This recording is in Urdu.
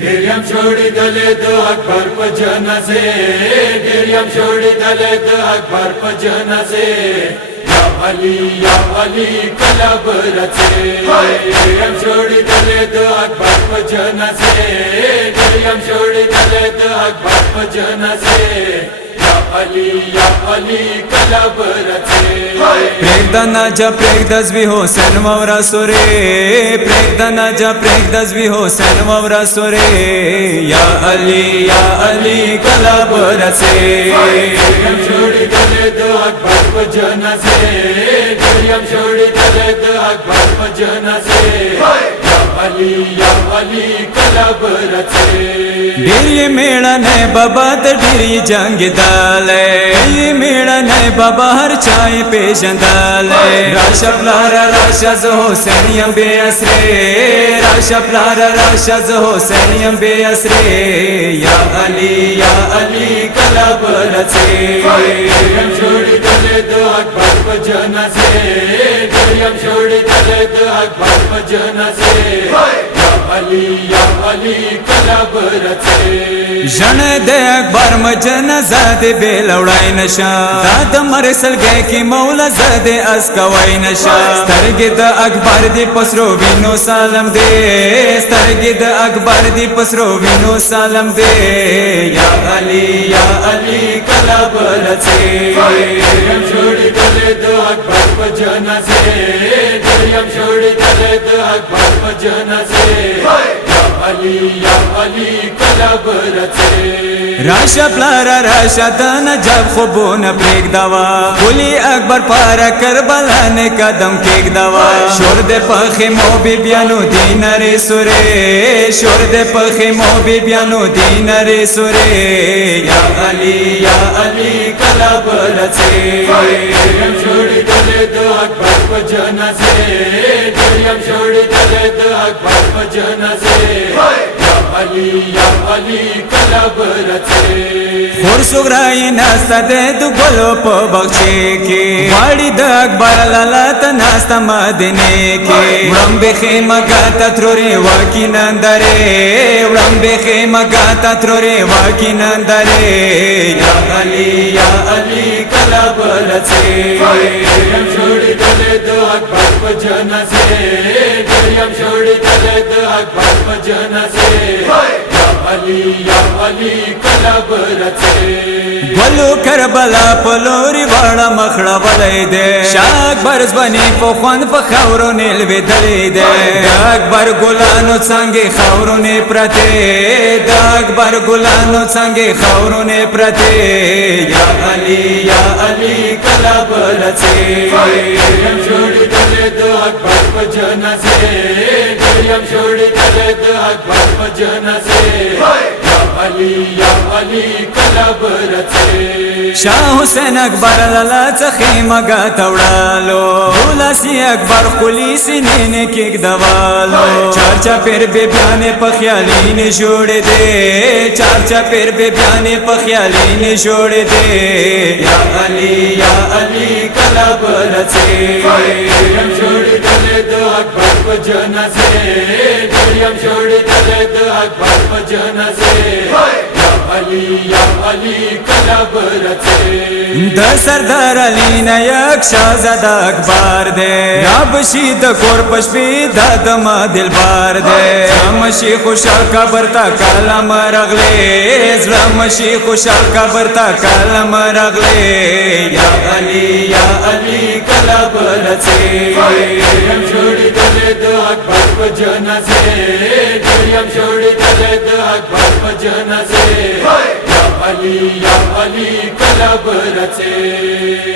ډیریم ژاڑیدله د اکبر په جنازه ډیریم ژاڑیدله د اکبر په جنازه یا علی کله برته ډیریم ژاڑیدله د اکبر په جنازه ډیریم ژاڑیدله د اکبر په جنازه یا علی کله برته پرېږده ناجه پرېږده زوی حسین واوره سورې پرېږده ناجه پرېږده زوی حسین واوره سورې یا علی کله به رسې ډیریم ژاڑیدله د اکبر په جنازه ډیریم ژاڑیدله د اکبر په جنازه یا علی کله به رسې ډېر یې مېړنی بابا د ډېر یې جنګېدلی یې مېړنی بابا هر چا یې پېژندلی راشه پلاره راشه زه حسین یم بې اسرې راشه پلاره راشه زه حسین یم بې اسرې یا علی کله به رسې ډیریم ژاڑیدله د اکبر په جنازه ډیریم ژاڑیدله د اکبر په جنازه یا علی کله به رسې ژڼې د اکبر مجنازه دې بېل وړی نشه دا د مرسلګۍ کې مولا زه دې اس کوی نشه سترګې د اکبر دې په سرو وینو سالم دې سترګې د اکبر دې په سرو وینو سالم دې یا علی کله به رسې ډیریم ژاڑیدله د اکبر په جنازه ډیریم ژاڑیدله د اکبر په جنازه یا علی کله به رسې راشه پلاره راشه د نجف خوبونه پرېږدوه ولي اکبر پاره کربلا نه قدم کېږدوه شور د په خیمو بیبیانو دي نرې سورې شور د په خیمو بیبیانو دي نرې سورې یا علی کله به رسې ډیریم ژاڑیدله د اکبر په جنازه ډیریم ژاڑیدله د اکبر په جنازه یا علی کله به رسې خور سغرای ناسته د ګلو په بغچې کې غواړي د اکبر لالا ته ناسته مدینې کې وړاندې خیمه ګاته ترورې واکي نندرې وړاندې خیمه ګاته ترورې واکي نندرې یا علی کله به رسې ډیریم ژاڑیدله د اکبر په جنازه ډیریم ژاڑیدله د اکبر په جنازه یا علی کله به رسې ګلو کربلا په لوري واړه مخړه ولی دی شاه اکبر ځواني په خوند په خاورو نه لوېدلی دی د اکبر ګلانو څانګې خاورو نه پرتې د اکبر ګلانو څانګې خاورو نه پرتې یا علی کله به رسې ډیریم ژاڑیدله د اکبر په جنازه ډیریم ژاڑیدله د اکبر په جنازه یا علی کله به رسې شاه حسین اکبر لالا څخه مګه وړالو ولسی اکبر خلی سینې نه کېږدوالو چارچا پیر به بیان په خیالي نه جوړې دې چارچا پیر به بیان په خیالي نه جوړې دې یا علی کله به رسې ډیریم ژاڑیدله د اکبر په جنازه ډیریم ژاڑیدله د اکبر په جنازه یا علی کله به رسې د سردار علی نه یک شاهزاده اکبر دی را بشي د کور پشپې د دما دلبار دی مشي خوشحال قبر تا کلم رغلې زړه مشي خوشحال قبر تا کلم رغلې یا علی کله به رسې ډیریم ژاڑیدله د اکبر په جنازه ډیریم ژاڑیدله د اکبر په جنازه یا علی کله به رسې